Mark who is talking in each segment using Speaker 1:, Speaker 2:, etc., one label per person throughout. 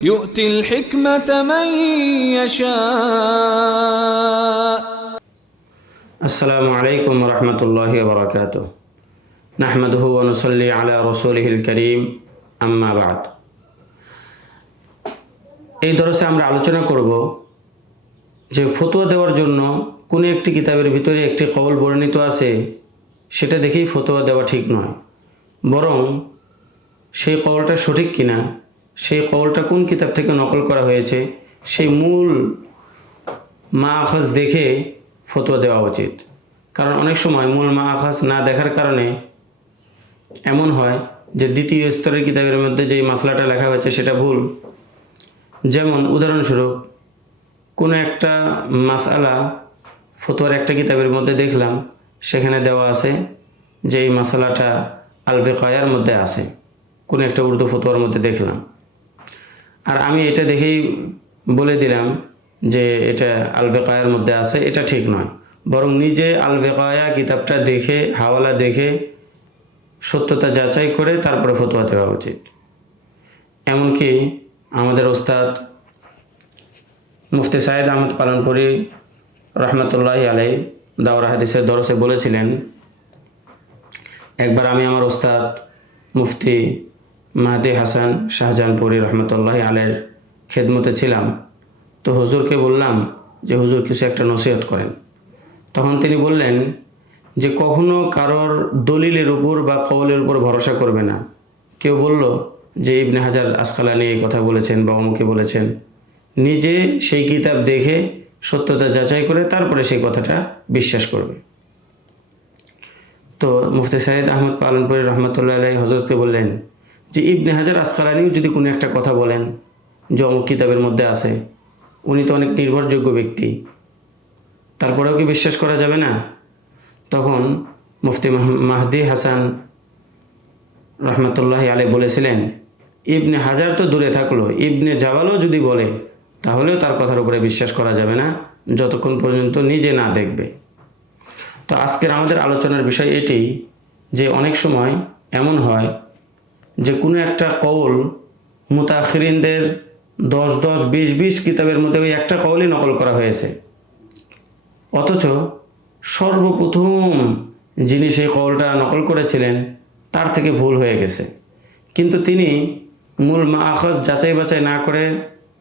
Speaker 1: يؤتي الحكمة من يشاء
Speaker 2: السلام عليكم ورحمة الله وبركاته نحمده ونصلي على رسوله الكريم أما بعد এই দরসে আমরা আলোচনা করব যে ফতোয়া দেওয়ার জন্য কোনো একটি কিতাবের ভিতরে একটি কবল বর্ণিত আছে সেটা দেখেই ফতোয়া দেওয়া ঠিক নয় বরং সেই কবলটা সঠিক কিনা সেই কবলটা কোন কিতাব থেকে নকল করা হয়েছে? সেই মূল মা আখাজ দেখে ফতোয়া দেওয়া উচিত। কারণ অনেক সময় মূল মা আখাজ না দেখার কারণে এমন হয় যে দ্বিতীয় স্তরের কিতাবের মধ্যে যেই মাসলাটা লেখা হয়েছে সেটা ভুল। যেমন উদাহরণস্বরূপ, কোনো একটা মাসআলা ফতোয়ার একটা কিতাবের মধ্যে দেখলাম, সেখানে দেওয়া আছে যে এই মাসালাটা আলবে কয়ার মধ্যে আছে। কোনো একটা উর্দু ফতোয়ার মধ্যে দেখলাম। আর আমি এটা দেখেই বলে দিলাম যে এটা আল বেকায়ার মধ্যে আছে, এটা ঠিক নয়। বরং নিজে আল বেকায়া কিতাবটা দেখে, হাওয়ালা দেখে, সত্যতা যাচাই করে তারপরে ফতোয়া দেওয়া উচিত। এমনকি আমাদের ওস্তাদ মুফতি সাইদ আহমদ পালনপুরি রহমতুল্লাহ আলাই দাওরা হাদিসের দরসে বলেছিলেন, একবার আমি আমার ওস্তাদ মুফতি মাহাদি হাসান শাহজাহানপুরি রহমতুল্লাহ আলের খেদমতে ছিলাম, তো হুজুরকে বললাম যে, হুজুর, কিছু একটা নসিহত করেন। তখন তিনি বললেন যে, কখনো কারোর দলিলের উপর বা কওলের উপর ভরসা করবে না। কেউ বলল যে, ইবনে হাজার আসকালানি এই কথা বলেছেন বা অমুকে বলেছেন। নিজে সেই কিতাব দেখে, সত্যতা যাচাই করে তারপরে সেই কথাটা বিশ্বাস করবে। তো মুফতি সাইদ আহমদ পালনপুরি রহমতুল্লাহ আলাই হজরতকে বললেন যে ইবনে হাজার আসকালানিও যদি কোনো একটা কথা বলেন, যে অমুক কিতাবের মধ্যে আছে, উনি তো অনেক নির্ভরযোগ্য ব্যক্তি, তারপরেও কি বিশ্বাস করা যাবে না? তখন মুফতি মাহদি হাসান রহমতুল্লাহ আলে বলেছিলেন, ইবনে হাজার তো দূরে থাকল, ইবনে জাবালও যদি বলে, তাহলেও তার কথার উপরে বিশ্বাস করা যাবে না, যতক্ষণ পর্যন্ত নিজে না দেখবে। তো আজকের আমাদের আলোচনার বিষয় এটি, যে অনেক সময় এমন হয় যে কোনো একটা কৌল মুতাখিরিনদের দশ দশ বিশ বিশ কিতাবের মধ্যে ওই একটা কৌলই নকল করা হয়েছে। অথচ সর্বপ্রথম যিনি সেই কৌলটা নকল করেছিলেন, তার থেকে ভুল হয়ে গেছে। কিন্তু তিনি মূল মা আখজ যাচাই বাছাই না করে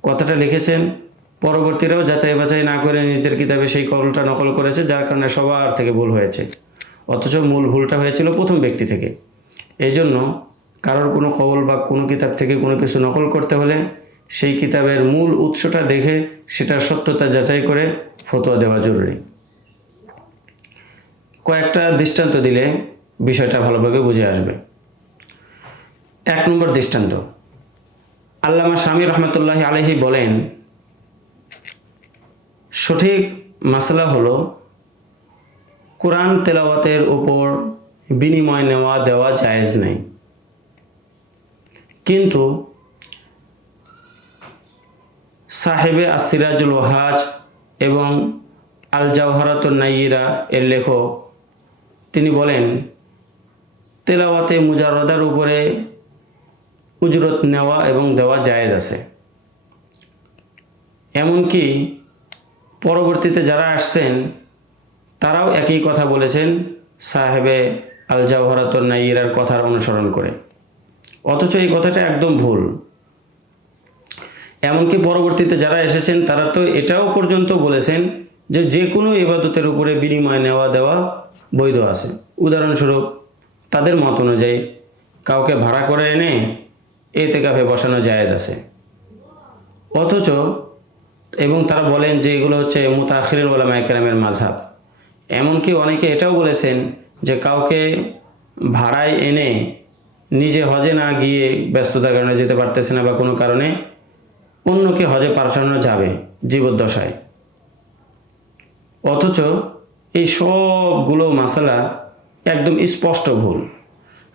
Speaker 2: কথাটা লিখেছেন, পরবর্তীরাও যাচাই বাছাই না করে নিজেদের কিতাবে সেই কৌলটা নকল করেছে, যার কারণে সবার থেকে ভুল হয়েছে। অথচ মূল ভুলটা হয়েছিল প্রথম ব্যক্তি থেকে। এই জন্য কারোর কোনো কবল বা কোনো কিতাব থেকে কোনো কিছু নকল করতে হলে সেই কিতাবের মূল উৎসটা দেখে সেটার সত্যতা যাচাই করে ফতোয়া দেওয়া জরুরি। কয়েকটা দৃষ্টান্ত দিলে বিষয়টা ভালোভাবে বুঝে আসবে। এক নম্বর দৃষ্টান্ত। আল্লামা স্বামী রহমতুল্লাহ আলহি বলেন, সঠিক মাসলা হলো কোরআন তেলাওয়াতের উপর বিনিময় নেওয়া দেওয়া জায়েজ নেই। কিন্তু সাহেবে আসিরাজুল ওয়াহাজ এবং আল জাওহারাত নাইরা এর লেখক। তিনি বলেন, তেলাওয়াতে মুজারদার উপরে উজরত নেওয়া এবং দেওয়া জায়েজ আছে। এমনকি পরবর্তীতে যারা আসছেন, তারাও একই কথা বলেছেন সাহেবে আল জাওহারাত নাইরার কথার অনুসরণ করে। অথচ এই কথাটা একদম ভুল। এমনকি পরবর্তীতে যারা এসেছেন, তারা তো এটাও পর্যন্ত বলেছেন যে যে কোনো ইবাদতের উপরে বিনিময় নেওয়া দেওয়া বৈধ আছে। উদাহরণস্বরূপ, তাদের মত অনুযায়ী কাউকে ভাড়া করে এনে এতে কাফে বসানো জায়েজ আছে। অথচ, এবং তারা বলেন যে এগুলো হচ্ছে মুতাখিরিন ওলা মাইকেরামের মাঝহাব এমনকি অনেকে এটাও বলেছেন যে কাউকে ভাড়ায় এনে নিজে হজে না গিয়ে ব্যস্ততার কারণে যেতে পারতেছে না বা কোনো কারণে অন্যকে হজে পাঠানো যাবে জীবদ্দশায়। অথচ এই সবগুলো মাসালা একদম স্পষ্ট ভুল।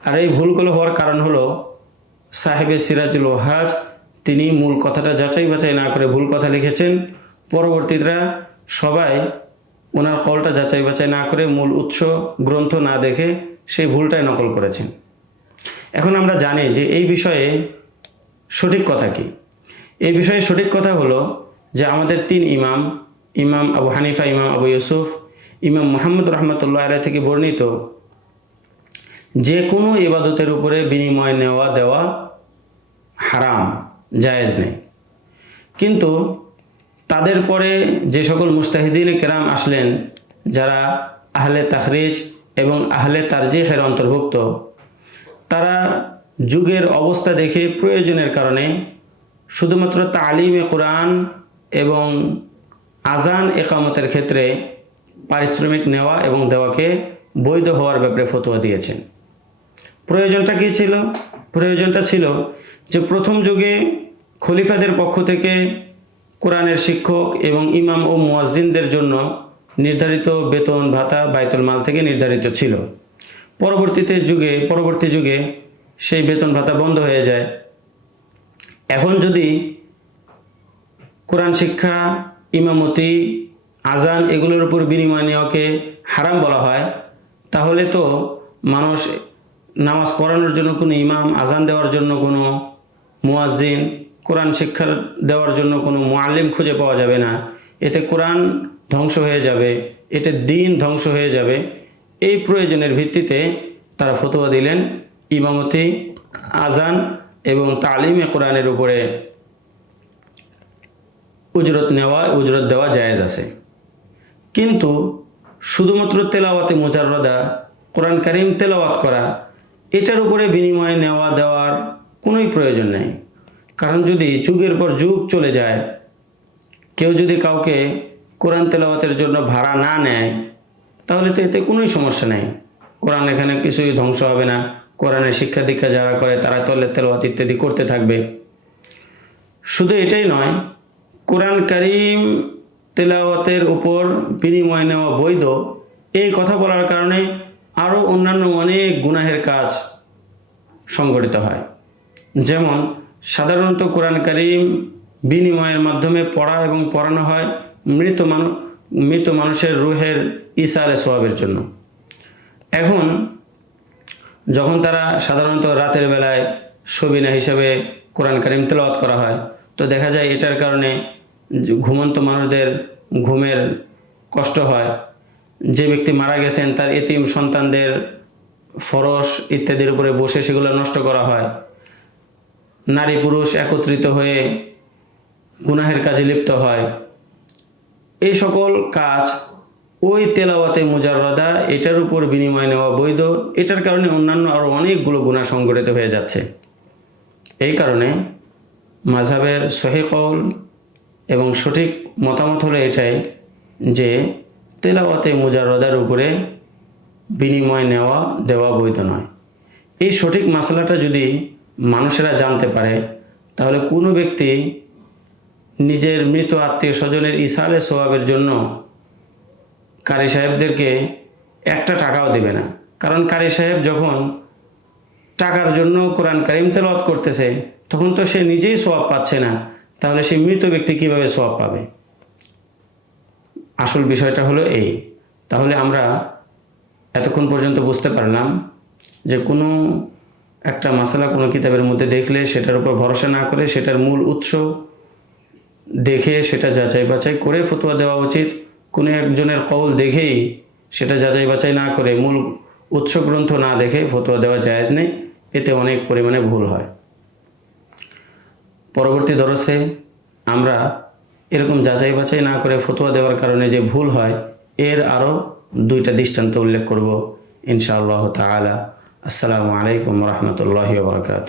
Speaker 2: আর এই ভুলগুলো হওয়ার কারণ হলো সাহেবে সিরাজুল ওহাজ তিনি মূল কথাটা যাচাই বাছাই না করে ভুল কথা লিখেছেন। পরবর্তীরা সবাই ওনার কলটা যাচাই বাছাই না করে মূল উৎস, গ্রন্থ না দেখে সেই ভুলটাই নকল করেছেন। এখন আমরা জানি যে এই বিষয়ে সঠিক কথা কি? এই বিষয়ে সঠিক কথা হলো যে আমাদের তিন ইমাম ইমাম আবু হানিফা, ইমাম আবু ইউসুফ, ইমাম মোহাম্মদ রহমতুল্লাহ আলাই থেকে বর্ণিত যে কোনো ইবাদতের উপরে বিনিময় নেওয়া দেওয়া হারাম, জায়েজ নেই। কিন্তু তাদের পরে যে সকল মুস্তাহিদিন কেরাম আসলেন, যারা আহলে তাখরিজ এবং আহলে তারজিহের অন্তর্ভুক্ত তারা যুগের অবস্থা দেখে প্রয়োজনের কারণে শুধুমাত্র তালিমে কোরআন এবং আজান একামতের ক্ষেত্রে পারিশ্রমিক নেওয়া এবং দেওয়াকে বৈধ হওয়ার ব্যাপারে ফতোয়া দিয়েছেন। প্রয়োজনটা কী ছিল? প্রয়োজনটা ছিল যে প্রথম যুগে খলিফাদের পক্ষ থেকে কোরআনের শিক্ষক এবং ইমাম ও মুয়াজ্জিনদের জন্য নির্ধারিত বেতন, ভাতা, বাইতুল মাল থেকে নির্ধারিত ছিল। পরবর্তীতে যুগে, পরবর্তী যুগে সেই বেতন ভাতা বন্ধ হয়ে যায়। এখন যদি কোরআন শিক্ষা, ইমামতি, আজান এগুলোর উপর বিনিময় নেওয়াকে হারাম বলা হয়, তাহলে তো মানুষ নামাজ পড়ানোর জন্য কোনো ইমাম, আজান দেওয়ার জন্য কোনো মুয়াজ্জিন, কোরআন শিক্ষা দেওয়ার জন্য কোনো মুআল্লিম খুঁজে পাওয়া যাবে না। এতে কোরআন ধ্বংস হয়ে যাবে, এতে দিন ধ্বংস হয়ে যাবে। এই প্রয়োজনের ভিত্তিতে তারা ফতোয়া দিলেন ইমামতি, আজান এবং তালিমে কোরআনের উপরে উজরত নেওয়া, উজরত দেওয়া জায়েজ আছে। কিন্তু শুধুমাত্র তেলাওয়াতে মোজাররদা, কোরআন কারিম তেলাওয়াত করা, এটার উপরে বিনিময় নেওয়া দেওয়ার কোনোই প্রয়োজন নেই। কারণ যদি যুগের পর যুগ চলে যায়, কেউ যদি কাউকে কোরআন তেলাওয়াতের জন্য ভাড়া না নেয় তাহলে তো এতে কোনোই সমস্যা নেই। কোরআন এখানে কিছুই ধ্বংস হবে না। কোরআনের শিক্ষা দীক্ষা যারা করে, তারা তলে তেলাওয়াত ইত্যাদি করতে থাকবে। শুধু এটাই নয়, কোরআন কারিম তেলাওয়াতের উপর বিনিময় নেওয়া বৈধ, এই কথা বলার কারণে আরও অন্যান্য অনেক গুনাহের কাজ সংগঠিত হয়। যেমন, সাধারণত কোরআন কারিম বিনিময়ের মাধ্যমে পড়া এবং পড়ানো হয় মৃত মানুষ মৃত মানুষের রুহের ইসারে সোয়াবের জন্য। এখন যখন তারা সাধারণত রাতের বেলায় সবিনা হিসাবে কোরআন কারিম তেলাওয়াত করা হয়, তো দেখা যায় এটার কারণে ঘুমন্ত মানুষদের ঘুমের কষ্ট হয়। যে ব্যক্তি মারা গেছেন, তার এতিম সন্তানদের ফরস ইত্যাদির উপরে বসে সেগুলো নষ্ট করা হয়। নারী পুরুষ একত্রিত হয়ে গুনাহের কাজে লিপ্ত হয়। এই সকল কাজ ওই তেলাওয়াতে মুজাররদা এটার উপর বিনিময় নেওয়া বৈধ। এটার কারণে অন্যান্য আরও অনেকগুলো গুণা সংগঠিত হয়ে যাচ্ছে। এই কারণে মাঝাবের সহি কৌল এবং সঠিক মতামত হলো এটাই যে তেলাওয়াতে মুজাররদার উপরে বিনিময় নেওয়া, দেওয়া বৈধ নয়। এই সঠিক মশলাটা যদি মানুষেরা জানতে পারে, তাহলে কোনো ব্যক্তি নিজের মৃত আত্মীয় স্বজনের ইসালে সোয়াবের জন্য কারি সাহেবদেরকে একটা টাকাও দেবে না। কারণ কারি সাহেব যখন টাকার জন্য কোরআন কারিম তেলাওয়াত করতেছে, তখন তো সে নিজেই সোয়াব পাচ্ছে না। তাহলে সে মৃত ব্যক্তি কীভাবে সোয়াব পাবে? আসল বিষয়টা হলো এই। তাহলে আমরা এতক্ষণ পর্যন্ত বুঝতে পারলাম যে কোনো একটা মশলা কোনো কিতাবের মধ্যে দেখলে সেটার উপর ভরসা না করে সেটার মূল উৎস দেখে সেটা যাচাই বাছাই করে ফতোয়া দেওয়া উচিত। কোনো একজনের কৌল দেখেই সেটা যাচাই বাছাই না করে মূল উৎস গ্রন্থ না দেখে ফতোয়া দেওয়া জায়েজ নেই, এতে অনেক পরিমাণে ভুল হয়। পরবর্তী দরসে আমরা এরকম যাচাই বাছাই না করে ফতোয়া দেওয়ার কারণে যে ভুল হয়, এর আরও দুইটা দৃষ্টান্ত উল্লেখ করব ইনশাআল্লাহ তালা আসসালামু আলাইকুম রহমতুল্লাহ বরকাত